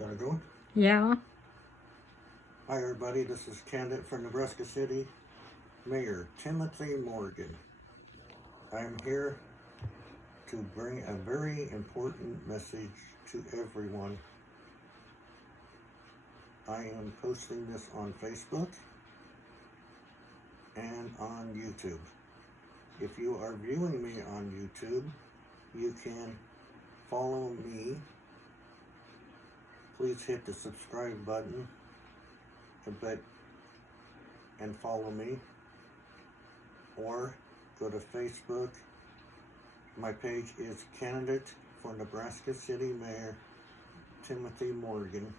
Got it going? Yeah. Hi everybody, this is Candid for Nebraska City. Mayor Timothy Morgan. I'm here to bring a very important message to everyone. I am posting this on Facebook and on YouTube. If you are viewing me on YouTube, you can follow me. Please hit the subscribe button and follow me, or go to Facebook. My page is Candidate for Nebraska City Mayor Timothy Morgan,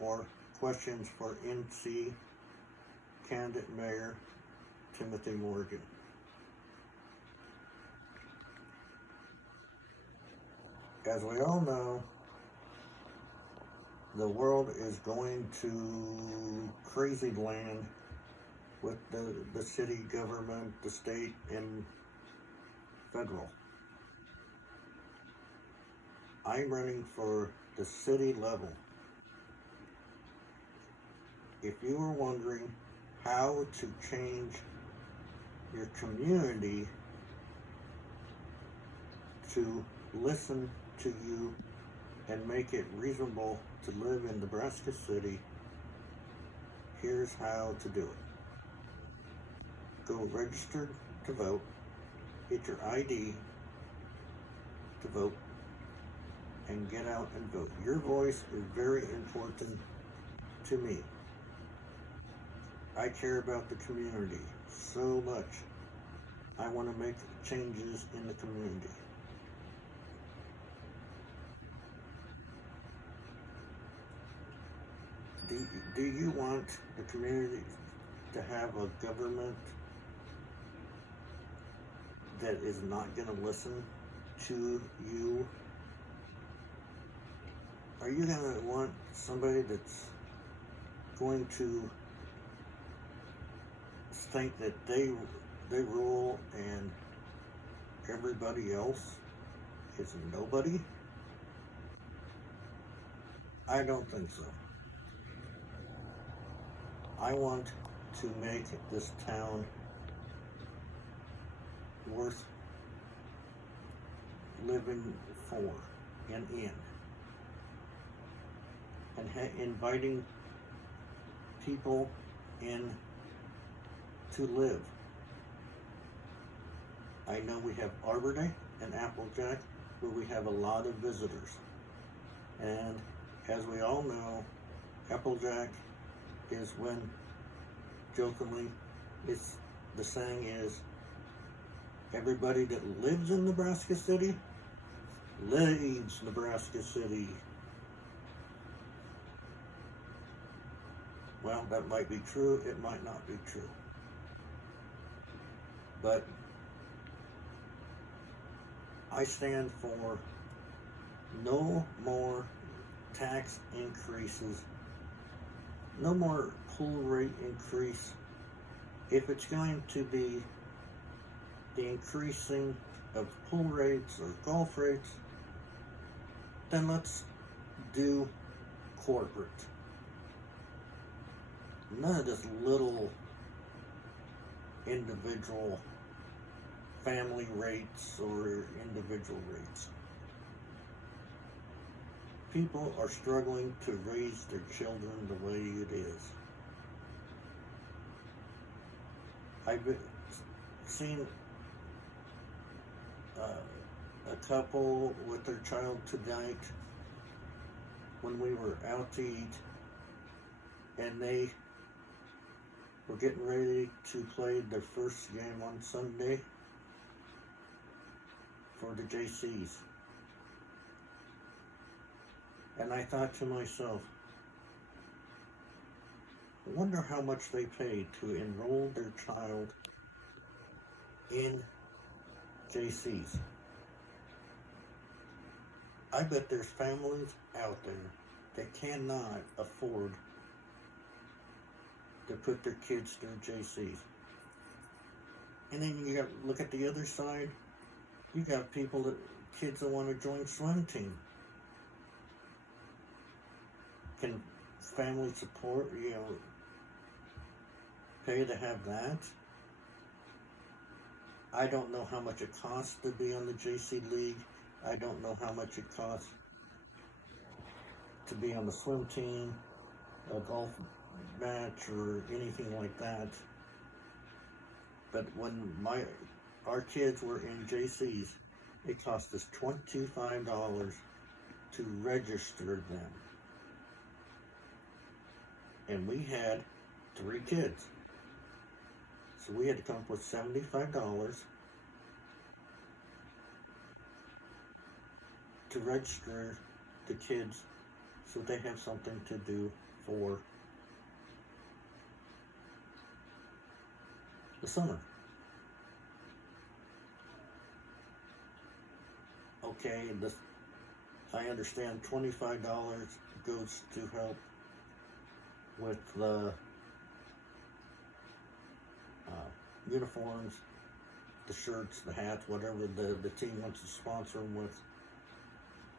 or questions for NC Candidate Mayor Timothy Morgan. As we all know, the world is going to crazy land with the city government, the state, and federal. I'm running for the city level. If you are wondering how to change your community to listen to you and make it reasonable to live in Nebraska City, here's how to do it. Go register to vote, get your ID to vote, and get out and vote. Your voice is very important to me. I care about the community so much. I want to make changes in the community. Do you want the community to have a government that is not going to listen to you? Are you going to want somebody that's going to think that they rule and everybody else is nobody? I don't think so. I want to make this town worth living for and in, and inviting people in to live. I know we have Arbor Day and Applejack, where we have a lot of visitors, and as we all know, Applejack is when, jokingly, it's the saying is, everybody that lives in Nebraska City leaves Nebraska City. Well, that might be true, it might not be true. But I stand for no more tax increases, no more pool rate increase. If it's going to be the increasing of pool rates or golf rates, then let's do corporate. None of this little individual family rates or individual rates. People are struggling to raise their children the way it is. I've seen a couple with their child tonight when we were out to eat, and they were getting ready to play their first game on Sunday for the JCs. And I thought to myself, I wonder how much they paid to enroll their child in JCs. I bet there's families out there that cannot afford to put their kids through JCs. And then you got look at the other side. You got people kids that want to join swim team. Can family support, pay to have that? I don't know how much it costs to be on the JC League. I don't know how much it costs to be on the swim team, a golf match, or anything like that. But when our kids were in JC's, it cost us $25 to register them. And we had 3 kids. So we had to come up with $75 to register the kids so they have something to do for the summer. Okay, I understand $25 goes to help with the uniforms, the shirts, the hats, whatever the team wants to sponsor them with.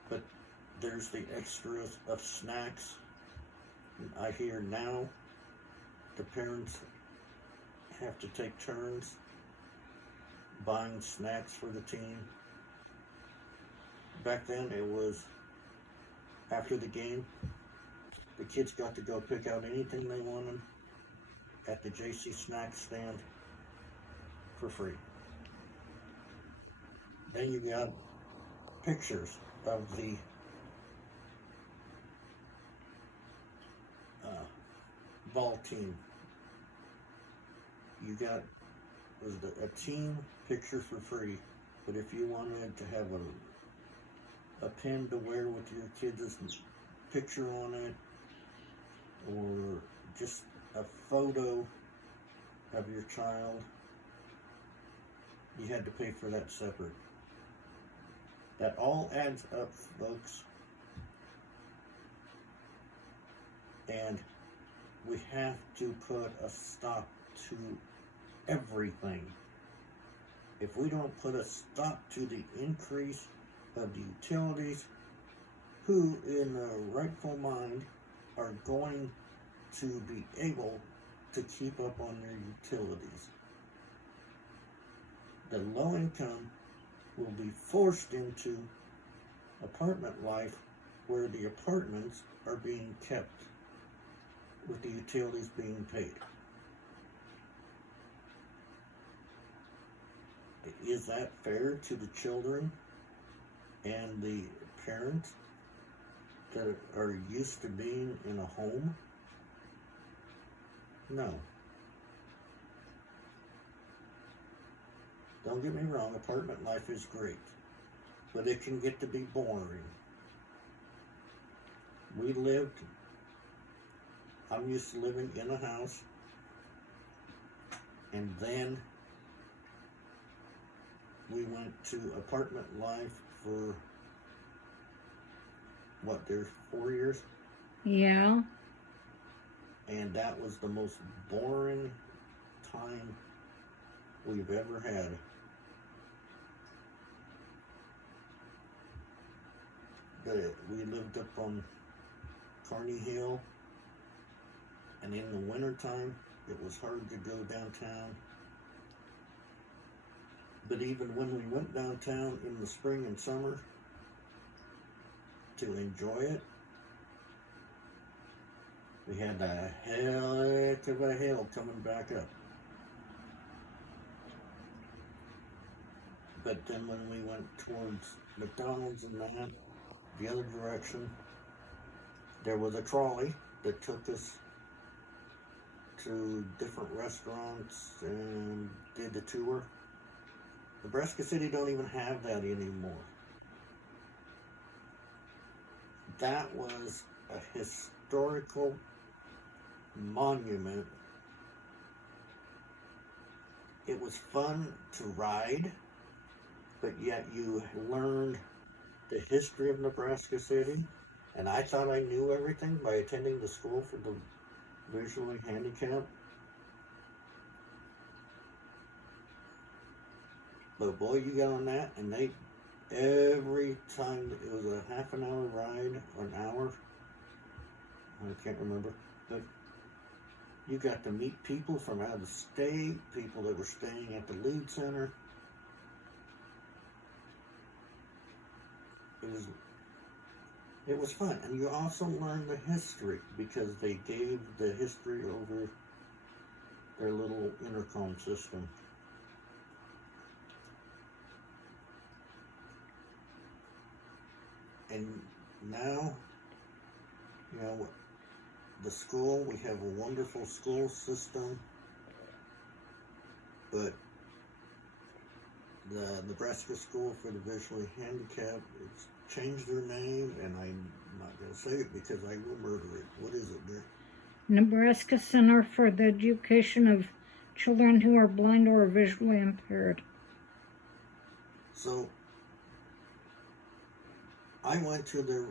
But there's the extras of snacks. I hear now the parents have to take turns buying snacks for the team. Back then it was after the game, the kids got to go pick out anything they wanted at the JC snack stand for free. Then you got pictures of the ball team. You got a team picture for free, but if you wanted to have a pin to wear with your kids' picture on it, or just a photo of your child, you had to pay for that separate. That all adds up, folks. And we have to put a stop to everything. If we don't put a stop to the increase of the utilities, who in their rightful mind are going to be able to keep up on their utilities? The low income will be forced into apartment life where the apartments are being kept with the utilities being paid. Is that fair to the children and the parents that are used to being in a home? No. Don't get me wrong, apartment life is great, but it can get to be boring. I'm used to living in a house, and then we went to apartment life for, there's 4 years? Yeah. And that was the most boring time we've ever had. We lived up on Kearney Hill, and in the wintertime, it was hard to go downtown. But even when we went downtown in the spring and summer to enjoy it, we had a heck of a hill coming back up. But then when we went towards McDonald's and that, the other direction, there was a trolley that took us to different restaurants and did the tour. Nebraska City don't even have that anymore. That was a historical monument. It was fun to ride, but yet you learned the history of Nebraska City, and I thought I knew everything by attending the school for the visually handicapped. But boy, you got on that, and they every time it was a half an hour ride or an hour, I can't remember, but you got to meet people from out of the state, people that were staying at the lead center. It was fun, and you also learned the history because they gave the history over their little intercom system. And now, you know, the school, we have a wonderful school system, but the Nebraska School for the Visually Handicapped, it's changed their name, and I'm not going to say it because I will murder it. What is it, dear? Nebraska Center for the Education of Children who are Blind or Visually Impaired. So, I went to their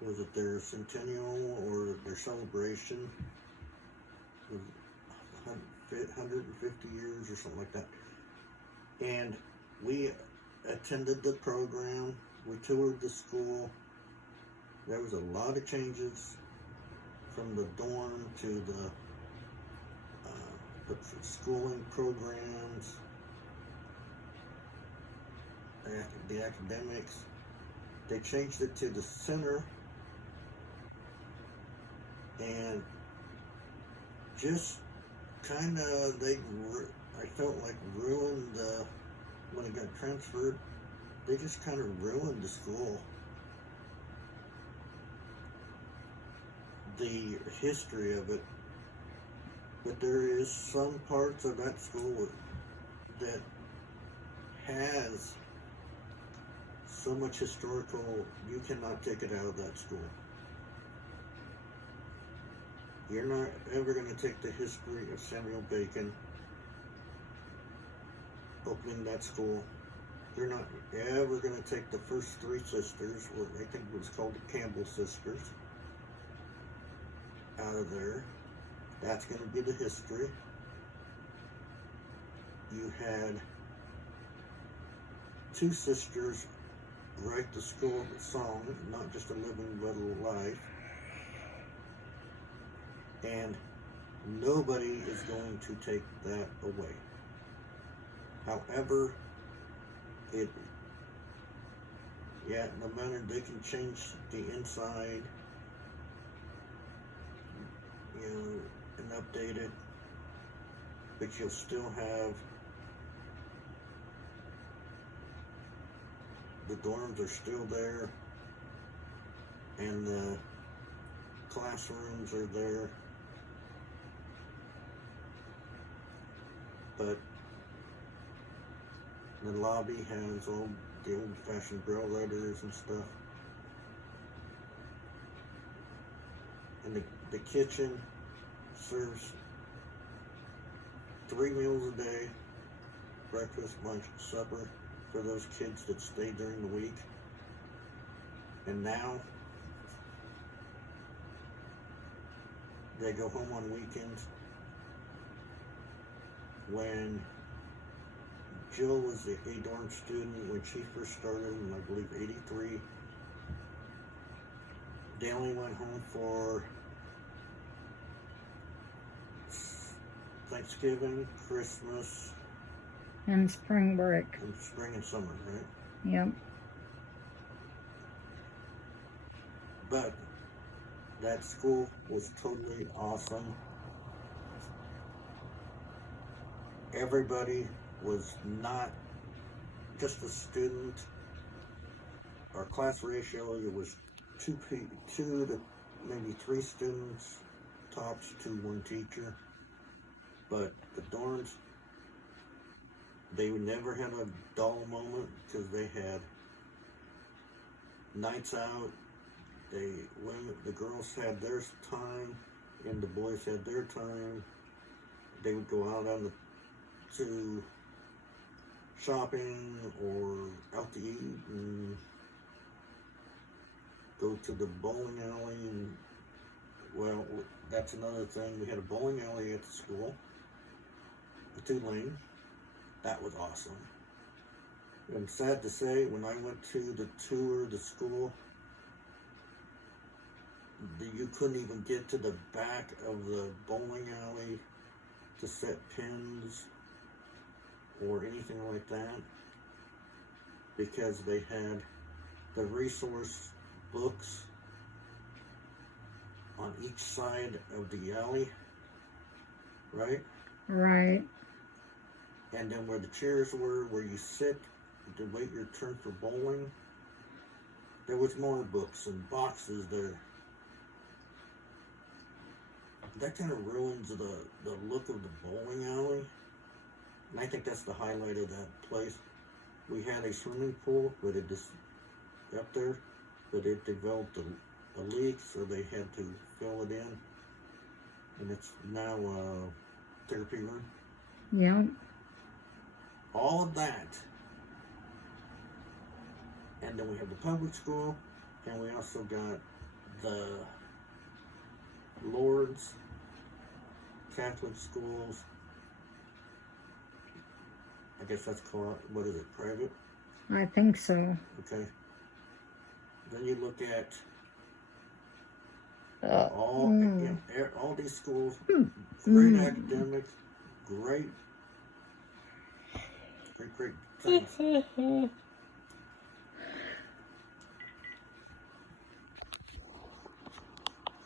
was it their centennial or their celebration? It was 150 years or something like that. And we attended the program. We toured the school. There was a lot of changes from the dorm to the schooling programs, the academics. They changed it to the center, and just kind of I felt like ruined when it got transferred. They just kind of ruined the school. The history of it. But there is some parts of that school that has so much historical, you cannot take it out of that school. You're not ever going to take the history of Samuel Bacon opening that school. You're not ever going to take the first three sisters, or I think it was called the Campbell sisters, out of there. That's going to be the history. You had two sisters write the school song, not just a living but a life. And nobody is going to take that away. However, no matter, they can change the inside, and update it, but you'll still have the dorms are still there, and the classrooms are there, but the lobby has all the old-fashioned braille letters and stuff, and the kitchen serves 3 meals a day, breakfast, lunch, supper, for those kids that stay during the week. And now they go home on weekends. When Jill was a dorm student, when she first started in, I believe, 83, they only went home for Thanksgiving, Christmas, and spring break. And spring and summer, right? Yep. But that school was totally awesome. Everybody was not just a student. Our class ratio, it was 2 to maybe 3 students, tops to 1 teacher. But the dorms, they never had a dull moment because they had nights out. The girls had their time and the boys had their time. They would go out to shopping or out to eat and go to the bowling alley. And well, that's another thing. We had a bowling alley at the school. the 2 lane. That was awesome. And sad to say, when I went to the tour of the school, you couldn't even get to the back of the bowling alley to set pins or anything like that, because they had the resource books on each side of the alley, right? Right. And then where the chairs were, where you sit to wait your turn for bowling, there was more books and boxes there. That kind of ruins the look of the bowling alley. And I think that's the highlight of that place. We had a swimming pool, but it just up there, but it developed a leak, so they had to fill it in. And it's now a therapy room. Yeah. All of that. And then we have the public school, and we also got the Lourdes Catholic schools. I guess that's called, what is it, private? I think so. Okay. Then you look at all these schools, great academics, great things.